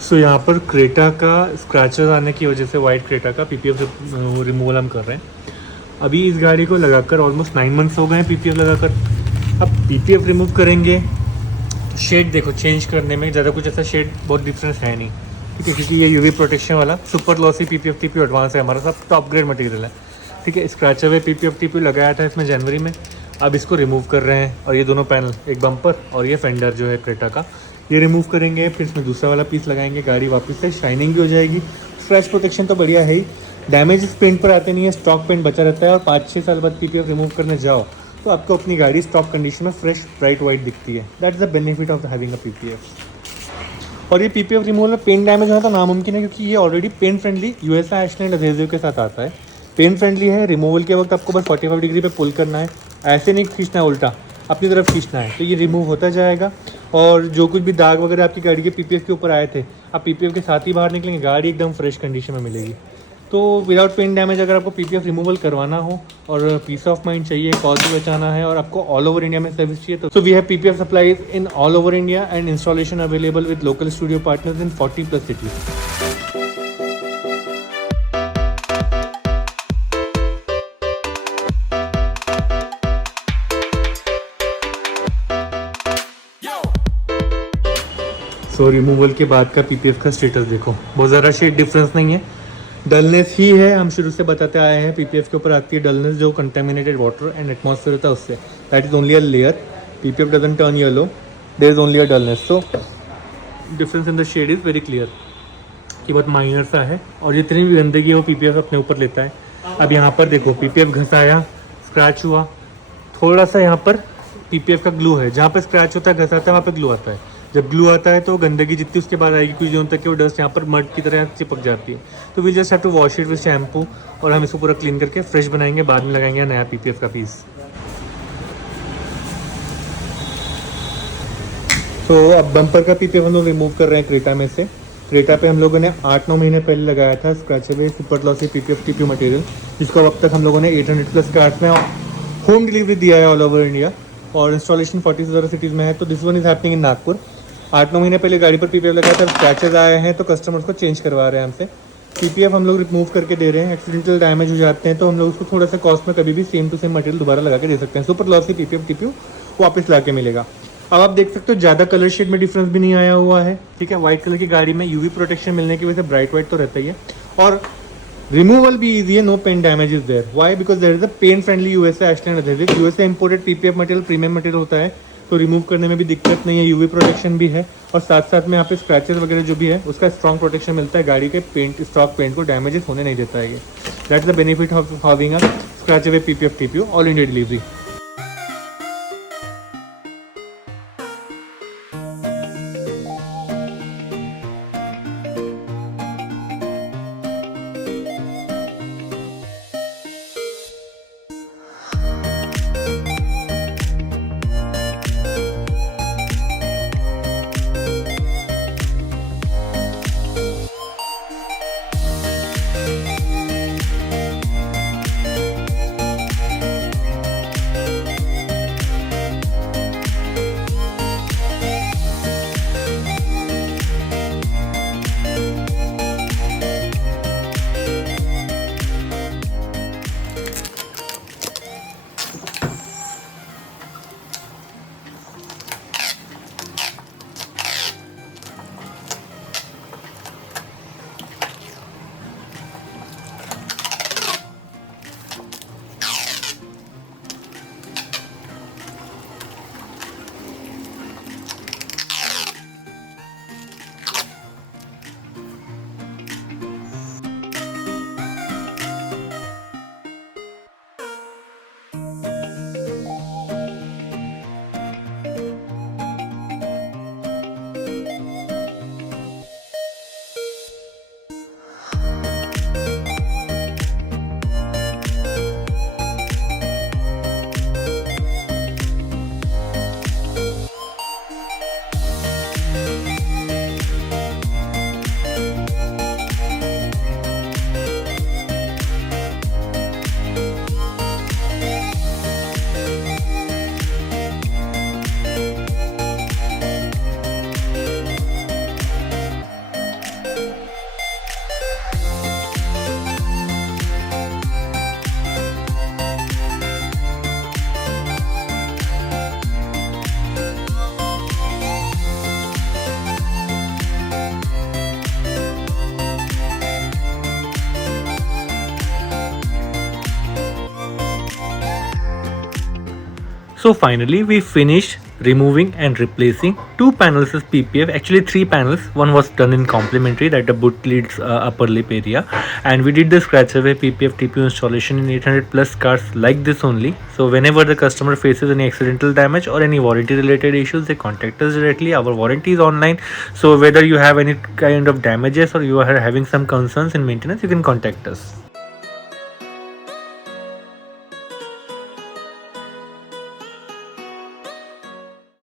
सो यहाँ पर क्रेटा का स्क्रैचेस आने की वजह से वाइट क्रेटा का पीपीएफ रिमूवल हम कर रहे हैं। अभी इस गाड़ी को लगाकर ऑलमोस्ट 9 मंथ्स हो गए हैं पीपीएफ लगाकर। अब पीपीएफ रिमूव करेंगे, शेड देखो चेंज करने में ज़्यादा कुछ ऐसा शेड बहुत डिफरेंस है नहीं, ठीक है, क्योंकि ये यूवी प्रोटेक्शन वाला super lossy PPF TP advance है, हमारा सब टॉप ग्रेड मटेरियल है, ठीक है। स्क्रैच अवे पीपीएफ टीपी लगाया था इसमें जनवरी में, अब इसको रिमूव कर रहे हैं। और ये दोनों पैनल, एक बम्पर और ये फेंडर जो है क्रेटा का, ये रिमूव करेंगे, फिर इसमें दूसरा वाला पीस लगाएंगे, गाड़ी वापस से शाइनिंग भी हो जाएगी। स्क्रैच प्रोटेक्शन तो बढ़िया है ही, डैमेज पेंट पर आते नहीं है, स्टॉक पेंट बचा रहता है। और 5-6 साल बाद पीपीएफ रिमूव करने जाओ तो आपको अपनी गाड़ी स्टॉक कंडीशन में फ्रेश ब्राइट वाइट दिखती है। That is the benefit of having a PPF. और ये पीपीएफ रिमूवल में पेंट डैमेज होना तो नामुमकिन है, क्योंकि ये already paint friendly USA Ashland adhesive के साथ आता है। पेंट फ्रेंडली है, रिमूवल के वक्त आपको बस 45 डिग्री पे पुल करना है, ऐसे नहीं खींचना है, उल्टा अपनी तरफ खींचना है, तो ये रिमूव होता जाएगा। और जो कुछ भी दाग वगैरह आपकी गाड़ी के पीपीएफ के ऊपर आए थे, आप पीपीएफ के साथ ही बाहर निकलेंगे, गाड़ी एकदम फ्रेश कंडीशन में मिलेगी। तो विदाउट पेंट डैमेज अगर आपको पीपीएफ रिमूवल करवाना हो और पीस ऑफ माइंड चाहिए, कॉस्ट भी बचाना है और आपको ऑल ओवर इंडिया में सर्विस चाहिए, तो we have PPF supplies in all over India and installation available with local studio partners in 40+ cities. So removal के बाद का पीपीएफ का स्टेटस देखो, बहुत ज़्यादा शेड डिफरेंस नहीं है, डलनेस ही है। हम शुरू से बताते आए हैं पीपीएफ के ऊपर आती है डलनेस, जो कंटेमिनेटेड वाटर एंड एटमॉस्फेयर होता है उससे। That is only a layer, PPF doesn't turn yellow, there is only a dullness. So difference in the shade is very clear कि बहुत माइनर सा है, और जितनी भी गंदगी है वो पीपीएफ अपने ऊपर लेता है। अब यहाँ पर देखो पीपीएफ घसाया, स्क्रैच हुआ, थोड़ा सा यहाँ पर पीपीएफ का ग्लू है, जहाँ पर स्क्रैच होता है घसाता है वहाँ पर ग्लू आता है। जब ग्लू आता है तो गंदगी जितनी उसके बाद आएगी कुछ दिनों तक, वो डस्ट यहाँ पर मड की तरह चिपक जाती है। तो we just have to wash it with shampoo, और हम इसको पूरा क्लीन करके फ्रेश बनाएंगे, बाद में लगाएंगे नया पीपीएफ का पीस। तो अब बम्पर का पीपीएफ हम लोग रिमूव कर रहे हैं क्रेटा में से। क्रेटा पे हम लोगों ने 8-9 महीने पहले लगाया था scratchable super glossy PPF TP material, जिसको अब तक हम लोगों ने 800+ कार्ड्स में होम डिलीवरी दिया है ऑल ओवर इंडिया, और इंस्टॉलेशन 40 से ज़्यादा सिटीज़ में है। तो this one is happening in Nagpur. 8-9 महीने पहले गाड़ी पर पीपीएफ लगाया था, स्क्रैचेज आए हैं तो कस्टमर्स को चेंज करवा रहे हैं हमसे। पीपीएफ हम लोग रिमूव करके दे रहे हैं, एक्सीडेंटल डैमेज हो जाते हैं तो हम लोग उसको थोड़ा सा कॉस्ट में कभी भी सेम टू सेम मटेरियल दोबारा लगा के दे सकते हैं। सुपर ग्लॉसी पीपीएफ टीपीयू वापस ला के मिलेगा। अब आप देख सकते हो ज़्यादा कलर शेड में डिफरेंस भी नहीं आया हुआ है, ठीक है। व्हाइट कलर की गाड़ी में यूवी प्रोटेक्शन मिलने की वजह से ब्राइट वाइट तो रहता ही है, और रिमूवल भी इजी है, no paint damage is there. Why? Because there is a pen friendly USA Ashland adhesive. USA imported PPF material premium material होता है, तो रिमूव करने में भी दिक्कत नहीं है, यूवी प्रोटेक्शन भी है, और साथ साथ में यहाँ पे स्क्रैचेस वगैरह जो भी है उसका स्ट्रॉन्ग प्रोटेक्शन मिलता है, गाड़ी के पेंट स्टॉक पेंट को डैमेजेस होने नहीं देता है ये। That's the benefit of having a scratch away PPF TPU all India delivery. So finally we finished removing and replacing two panels of PPF, actually three panels. One was done in complimentary, that the boot lid's upper lip area, and we did the scratch away PPF TPU installation in 800 plus cars like this only. So whenever the customer faces any accidental damage or any warranty related issues, they contact us directly. Our warranty is online, so whether you have any kind of damages or you are having some concerns in maintenance, you can contact us.